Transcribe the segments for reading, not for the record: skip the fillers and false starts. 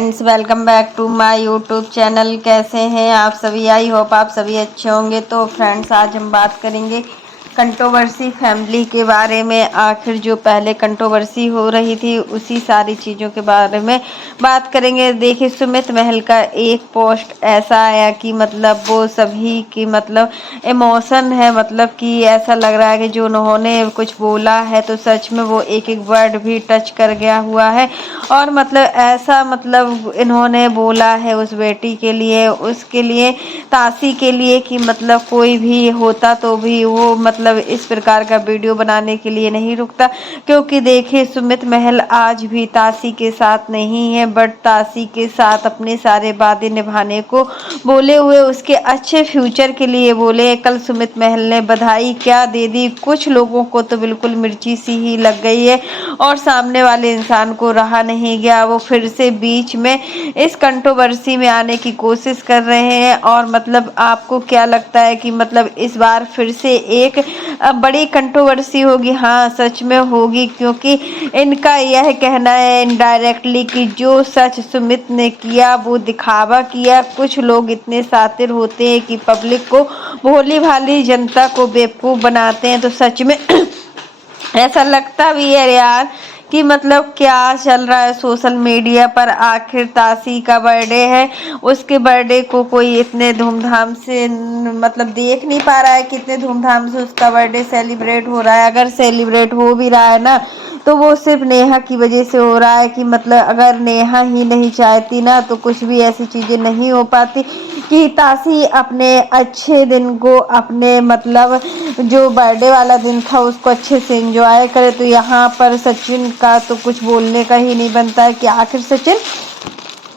Friends, welcome back to my YouTube channel. कैसे हैं आप सभी? आई होप आप सभी अच्छे होंगे। तो फ्रेंड्स, आज हम बात करेंगे कंट्रोवर्सी फैमिली के बारे में। आखिर जो पहले कंट्रोवर्सी हो रही थी उसी सारी चीज़ों के बारे में बात करेंगे। देखिए, सुमित महल का एक पोस्ट ऐसा आया कि मतलब वो सभी की मतलब इमोशन है, मतलब कि ऐसा लग रहा है कि जो उन्होंने कुछ बोला है तो सच में वो एक एक वर्ड भी टच कर गया हुआ है। और मतलब ऐसा मतलब इन्होंने बोला है उस बेटी के लिए, उसके लिए, तासी के लिए कि मतलब कोई भी होता तो भी वो मतलब इस प्रकार का वीडियो बनाने के लिए नहीं रुकता। क्योंकि देखिए, सुमित महल आज भी तासी के साथ नहीं है, बट तासी के साथ अपने सारे वादे निभाने को बोले हुए, उसके अच्छे फ्यूचर के लिए बोले। कल सुमित महल ने बधाई क्या दे दी, कुछ लोगों को तो बिल्कुल मिर्ची सी ही लग गई है और सामने वाले इंसान को रहा नहीं गया। वो फिर से बीच में इस कंट्रोवर्सी में आने की कोशिश कर रहे हैं। और मतलब आपको क्या लगता है कि मतलब इस बार फिर से एक बड़ी कंट्रोवर्सी होगी? हाँ, सच में होगी, क्योंकि इनका यह कहना है इनडायरेक्टली कि जो सच सुमित ने किया वो दिखावा किया। कुछ लोग इतने शातिर होते हैं कि पब्लिक को, भोली भाली जनता को बेवकूफ़ बनाते हैं। तो सच में ऐसा लगता भी है यार कि मतलब क्या चल रहा है सोशल मीडिया पर। आखिर तासी का बर्थडे है, उसके बर्थडे को कोई इतने धूमधाम से मतलब देख नहीं पा रहा है, कितने धूमधाम से उसका बर्थडे सेलिब्रेट हो रहा है। अगर सेलिब्रेट हो भी रहा है ना, तो वो सिर्फ नेहा की वजह से हो रहा है। कि मतलब अगर नेहा ही नहीं चाहती ना तो कुछ भी ऐसी चीज़ें नहीं हो पाती कि तासी अपने अच्छे दिन को, अपने मतलब जो बर्थडे वाला दिन था उसको अच्छे से एंजॉय करे। तो यहाँ पर सचिन का तो कुछ बोलने का ही नहीं बनता है कि आखिर सचिन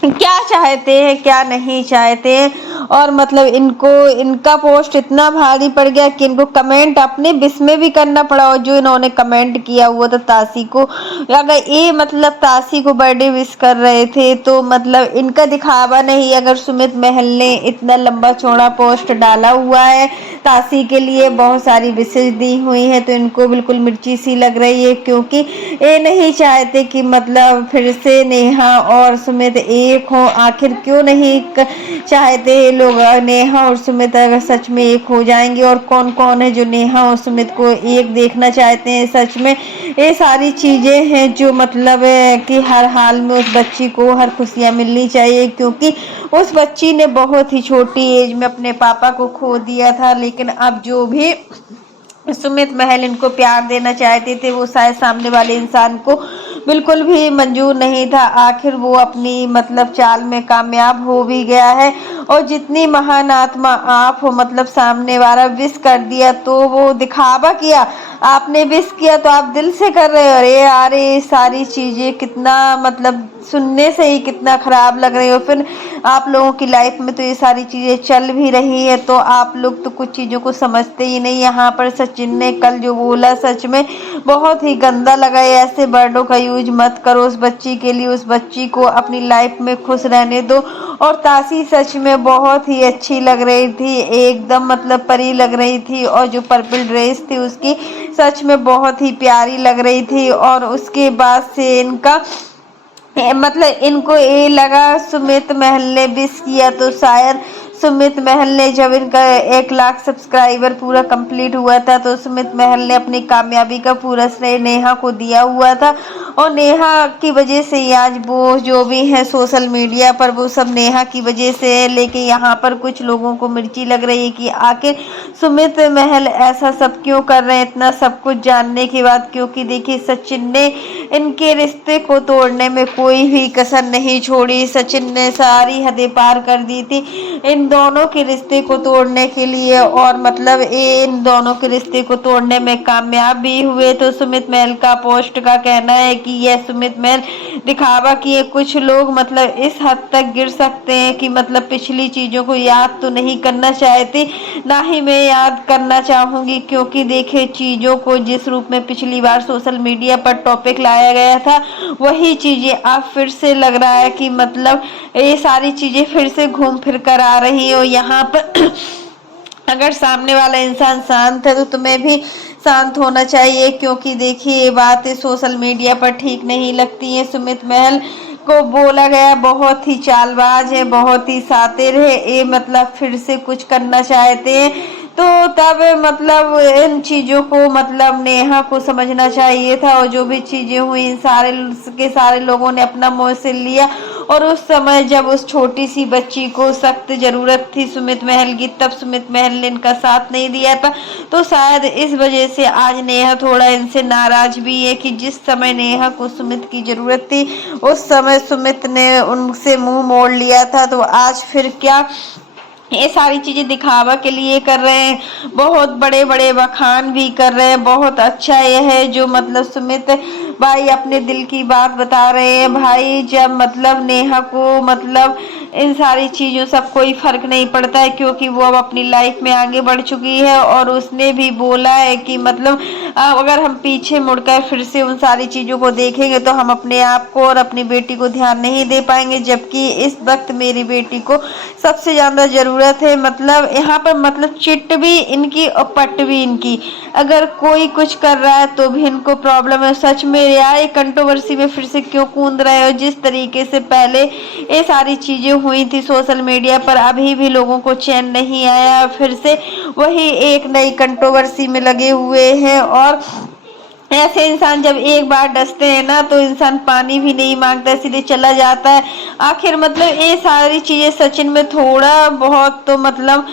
क्या चाहते हैं, क्या नहीं चाहते हैं। और मतलब इनको, इनका पोस्ट इतना भारी पड़ गया कि इनको कमेंट अपने विश में भी करना पड़ा। और जो इन्होंने कमेंट किया हुआ था तासी को, अगर ये मतलब तासी को बर्थडे विश कर रहे थे तो मतलब इनका दिखावा नहीं। अगर सुमित महल ने इतना लंबा चौड़ा पोस्ट डाला हुआ है, तासी के लिए बहुत सारी विशेष दी हुई है, तो इनको बिल्कुल मिर्ची सी लग रही है। क्योंकि ये नहीं चाहते कि मतलब फिर से नेहा और सुमित एक हो। आखिर क्यों नहीं चाहते लोग नेहा और सुमित अगर सच में एक हो जाएंगे? और कौन कौन है जो नेहा और सुमित को एक देखना चाहते हैं? सच में ये सारी चीज़ें हैं जो मतलब कि हर हाल में उस बच्ची को हर खुशियाँ मिलनी चाहिए। क्योंकि उस बच्ची ने बहुत ही छोटी एज में अपने पापा को खो दिया था। लेकिन अब जो भी सुमित महल इनको प्यार देना चाहते थे वो शायद सामने वाले इंसान को बिल्कुल भी मंजूर नहीं था। आखिर वो अपनी मतलब चाल में कामयाब हो भी गया है। और जितनी महान आत्मा आप हो, मतलब सामने वाला विश कर दिया तो वो दिखावा किया, आपने विश किया तो आप दिल से कर रहे हो। अरे यार, ये सारी चीज़ें कितना मतलब सुनने से ही कितना खराब लग रही हो। फिर आप लोगों की लाइफ में तो ये सारी चीज़ें चल भी रही है तो आप लोग तो कुछ चीज़ों को समझते ही नहीं। यहाँ पर सचिन ने कल जो बोला सच में बहुत ही गंदा लगा। ऐसे वर्डों का यूज मत करो उस बच्ची के लिए। उस बच्ची को अपनी लाइफ में खुश रहने दो। और तासी सच में बहुत ही अच्छी लग रही थी, एकदम मतलब परी लग रही थी। और जो पर्पल ड्रेस थी उसकी सच में बहुत ही प्यारी लग रही थी। और उसके बाद से इनका मतलब इनको ये लगा सुमित महल ने विश किया तो शायद सुमित महल ने, जब इनका 1 लाख सब्सक्राइबर पूरा कंप्लीट हुआ था तो सुमित महल ने अपनी कामयाबी का पूरा श्रेय नेहा को दिया हुआ था। और नेहा की वजह से ही आज वो जो भी है सोशल मीडिया पर वो सब नेहा की वजह से है। लेकिन यहाँ पर कुछ लोगों को मिर्ची लग रही है कि आखिर सुमित महल ऐसा सब क्यों कर रहे हैं इतना सब कुछ जानने के बाद। क्योंकि देखिए, सचिन ने इनके रिश्ते को तोड़ने में कोई भी कसर नहीं छोड़ी। सचिन ने सारी हदें पार कर दी थी इन दोनों के रिश्ते को तोड़ने के लिए। और मतलब ये इन दोनों के रिश्ते को तोड़ने में कामयाब भी हुए। तो सुमित महल का पोस्ट का कहना है कि यह सुमित महल दिखावा किए। कुछ लोग मतलब इस हद तक गिर सकते हैं कि मतलब पिछली चीज़ों को याद तो नहीं करना चाहते, ना ही मैं याद करना चाहूँगी। क्योंकि देखे, चीज़ों को जिस रूप में पिछली बार सोशल मीडिया पर टॉपिक लाया गया था वही चीज़ें अब फिर से लग रहा है कि मतलब ये सारी चीज़ें फिर से घूम फिर कर आ रही हो। यहाँ पर अगर सामने वाला इंसान शांत है तो तुम्हें भी शांत होना चाहिए। क्योंकि देखिए, ये बातें सोशल मीडिया पर ठीक नहीं लगती हैं। सुमित महल को बोला गया बहुत ही चालबाज है, बहुत ही शातिर है, ये मतलब फिर से कुछ करना चाहते हैं। तो तब मतलब इन चीज़ों को मतलब नेहा को समझना चाहिए था, और जो भी चीज़ें हुई इन सारे के सारे लोगों ने अपना मुँह से लिया। और उस समय जब उस छोटी सी बच्ची को सख्त ज़रूरत थी सुमित महल की, तब सुमित महल ने इनका साथ नहीं दिया था। तो शायद इस वजह से आज नेहा थोड़ा इनसे नाराज भी है कि जिस समय नेहा को सुमित की ज़रूरत थी उस समय सुमित ने उनसे मुंह मोड़ लिया था। तो आज फिर क्या ये सारी चीजें दिखावा के लिए कर रहे हैं, बहुत बड़े बड़े बखान भी कर रहे हैं। बहुत अच्छा यह है जो मतलब सुमित भाई अपने दिल की बात बता रहे हैं। भाई जब मतलब नेहा को मतलब इन सारी चीज़ों से कोई फर्क नहीं पड़ता है, क्योंकि वो अब अपनी लाइफ में आगे बढ़ चुकी है। और उसने भी बोला है कि मतलब अगर हम पीछे मुड़कर फिर से उन सारी चीज़ों को देखेंगे तो हम अपने आप को और अपनी बेटी को ध्यान नहीं दे पाएंगे, जबकि इस वक्त मेरी बेटी को सबसे ज़्यादा ज़रूरत है। मतलब यहाँ पर मतलब चिट भी इनकी और पट भी इनकी, अगर कोई कुछ कर रहा है तो भी इनको प्रॉब्लम है। सच में यार कंट्रोवर्सी में फिर से क्यों कूद रहे हो? जिस तरीके से पहले ये सारी चीज़ें हुई थी सोशल मीडिया पर, अभी भी लोगों को चैन नहीं आया, फिर से वही एक नई कंट्रोवर्सी में लगे हुए हैं। और ऐसे इंसान जब एक बार डसते हैं ना तो इंसान पानी भी नहीं मांगता, सीधे चला जाता है। आखिर मतलब ये सारी चीज़ें सचिन में थोड़ा बहुत तो मतलब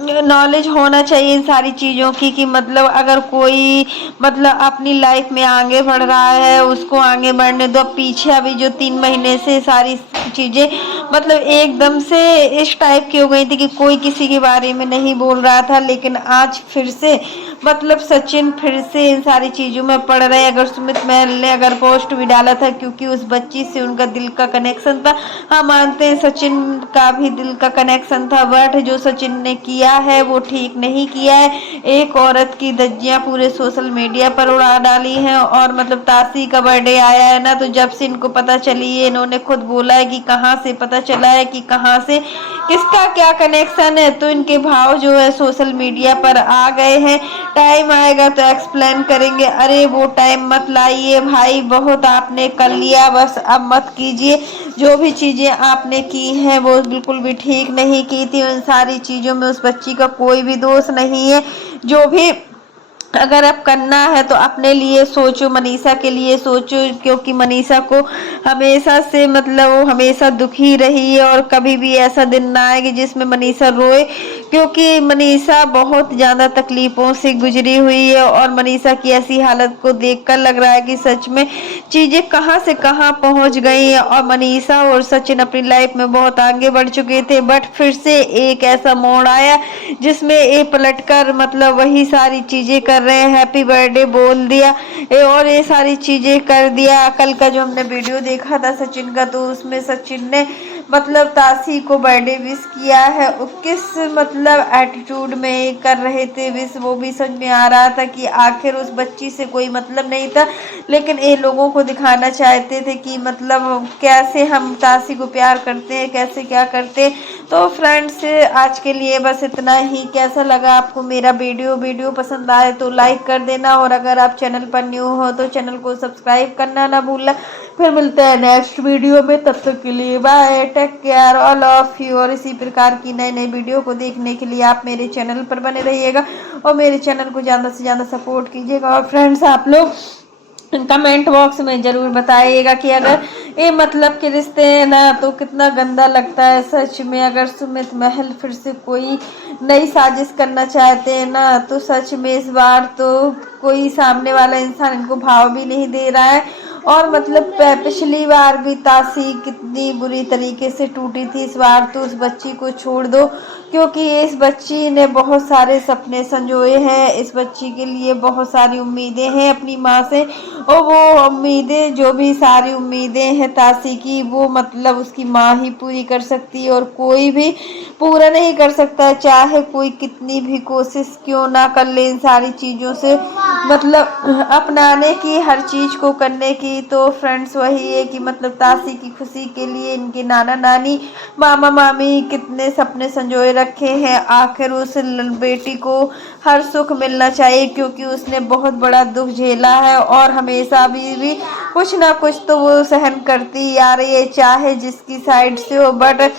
नॉलेज होना चाहिए इन सारी चीज़ों की, कि मतलब अगर कोई मतलब अपनी लाइफ में आगे बढ़ रहा है उसको आगे बढ़ने दो। पीछे अभी जो 3 महीने से सारी चीज़ें मतलब एकदम से इस टाइप की हो गई थी कि कोई किसी के बारे में नहीं बोल रहा था, लेकिन आज फिर से मतलब सचिन फिर से इन सारी चीज़ों में पड़ रहे हैं। अगर सुमित महल ने अगर पोस्ट भी डाला था क्योंकि उस बच्ची से उनका दिल का कनेक्शन था, हाँ मानते हैं सचिन का भी दिल का कनेक्शन था, बट जो सचिन ने किया है वो ठीक नहीं किया है। एक औरत की धज्जियां पूरे सोशल मीडिया पर उड़ा डाली हैं। और मतलब तासी का बर्थडे आया है ना, तो जब से इनको पता चली है, इन्होंने खुद बोला है कि कहाँ से पता चला है कि कहाँ से किसका क्या कनेक्शन है, तो इनके भाव जो है सोशल मीडिया पर आ गए हैं। टाइम आएगा तो एक्सप्लेन करेंगे। अरे वो टाइम मत लाइए भाई, बहुत आपने कर लिया, बस अब मत कीजिए। जो भी चीज़ें आपने की हैं वो बिल्कुल भी ठीक नहीं की थी। उन सारी चीज़ों में उस बच्ची का कोई भी दोष नहीं है। जो भी अगर आप करना है तो अपने लिए सोचो, मनीषा के लिए सोचो, क्योंकि मनीषा को हमेशा से मतलब वो हमेशा दुखी रही है, और कभी भी ऐसा दिन ना आए कि जिसमें मनीषा रोए, क्योंकि मनीषा बहुत ज़्यादा तकलीफ़ों से गुजरी हुई है। और मनीषा की ऐसी हालत को देखकर लग रहा है कि सच में चीज़ें कहाँ से कहाँ पहुँच गई हैं। और मनीषा और सचिन अपनी लाइफ में बहुत आगे बढ़ चुके थे, बट फिर से एक ऐसा मोड़ आया जिसमें ये पलटकर मतलब वही सारी चीज़ें कर रहे हैं। हैप्पी बर्थडे बोल दिया और ये सारी चीज़ें कर दिया। कल का जो हमने वीडियो देखा था सचिन का, तो उसमें सचिन ने मतलब तासी को बर्थडे विश किया है। वो किस मतलब एटीट्यूड में कर रहे थे विश, वो भी समझ में आ रहा था कि आखिर उस बच्ची से कोई मतलब नहीं था, लेकिन ये लोगों को दिखाना चाहते थे कि मतलब कैसे हम तासी को प्यार करते हैं, कैसे क्या करते हैं। तो फ्रेंड्स आज के लिए बस इतना ही। कैसा लगा आपको मेरा वीडियो पसंद आए तो लाइक कर देना, और अगर आप चैनल पर न्यू हो तो चैनल को सब्सक्राइब करना ना भूलना। फिर मिलते हैं नेक्स्ट वीडियो में, तब तक के लिए bye, take care all of you. और इसी प्रकार की नई नई वीडियो को देखने के लिए आप मेरे चैनल पर बने रहिएगा और मेरे चैनल को ज़्यादा से ज़्यादा सपोर्ट कीजिएगा। और फ्रेंड्स आप लोग कमेंट बॉक्स में ज़रूर बताइएगा कि अगर ये मतलब के रिश्ते हैं ना तो कितना गंदा लगता है सच में। अगर सुमित महल फिर से कोई नई साजिश करना चाहते हैं ना, तो सच में इस बार तो कोई सामने वाला इंसान इनको भाव भी नहीं दे रहा है। और मतलब पिछली बार भी तासी कितनी बुरी तरीके से टूटी थी, इस बार तो उस बच्ची को छोड़ दो, क्योंकि इस बच्ची ने बहुत सारे सपने संजोए हैं। इस बच्ची के लिए बहुत सारी उम्मीदें हैं अपनी माँ से, और वो उम्मीदें जो भी सारी उम्मीदें हैं तासी की, वो मतलब उसकी माँ ही पूरी कर सकती है, और कोई भी पूरा नहीं कर सकता, चाहे कोई कितनी भी कोशिश क्यों ना कर ले इन सारी चीज़ों से मतलब अपनाने की, हर चीज़ को करने की। थी। तो फ्रेंड्स वही है कि मतलब तासी की खुशी के लिए इनके नाना नानी मामा मामी कितने सपने संजोए रखे हैं। आखिर उस बेटी को हर सुख मिलना चाहिए, क्योंकि उसने बहुत बड़ा दुख झेला है और हमेशा भी कुछ ना कुछ तो वो सहन करती ही आ रही है, चाहे जिसकी साइड से हो। बट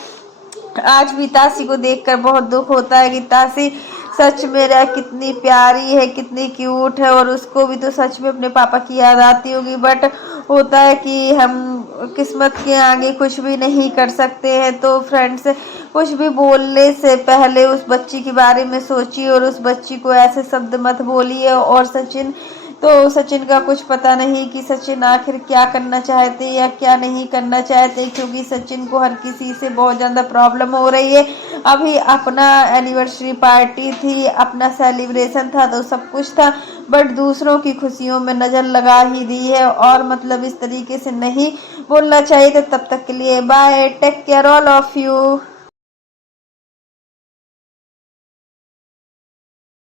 आज भी तासी को देखकर बहुत दुख होता है कि तासी सच में रह कितनी प्यारी है, कितनी क्यूट है, और उसको भी तो सच में अपने पापा की याद आती होगी। बट होता है कि हम किस्मत के आगे कुछ भी नहीं कर सकते हैं। तो फ्रेंड्स कुछ भी बोलने से पहले उस बच्ची के बारे में सोचिए और उस बच्ची को ऐसे शब्द मत बोलिए। और सचिन का कुछ पता नहीं कि सचिन आखिर क्या करना चाहते या क्या नहीं करना चाहते, क्योंकि सचिन को हर किसी से बहुत ज़्यादा प्रॉब्लम हो रही है। अभी अपना एनिवर्सरी पार्टी थी, अपना सेलिब्रेशन था, तो सब कुछ था, बट दूसरों की खुशियों में नज़र लगा ही दी है। और मतलब इस तरीके से नहीं बोलना चाहिए। तो तब तक के लिए bye, take care all of you.